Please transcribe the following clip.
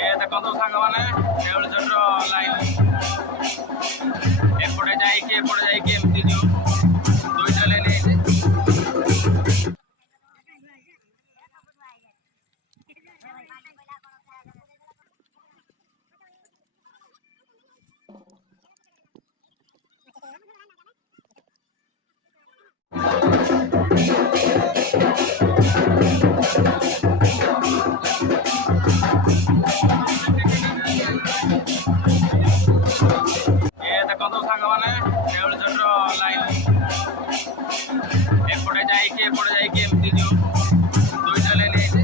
ଏ ଦେଖନ୍ତୁ ସାଙ୍ଗମାନେ କେଉଁଝରର ଲାଇନ ଏପଟେ ଯାଇକି ଏମିତି ଯୋଉ ଦୁଇଟା ଲାଇନ ହେଇଛି। ଏ ଦେଖନ୍ତୁ ସାଙ୍ଗମାନେ କେଉଁଝରର ଲାଇନ ଏପଟେ ଯାଇକି ଏମିତି ଯୋଉ ଦୁଇଟା ଲାଇନ ହେଇଛି।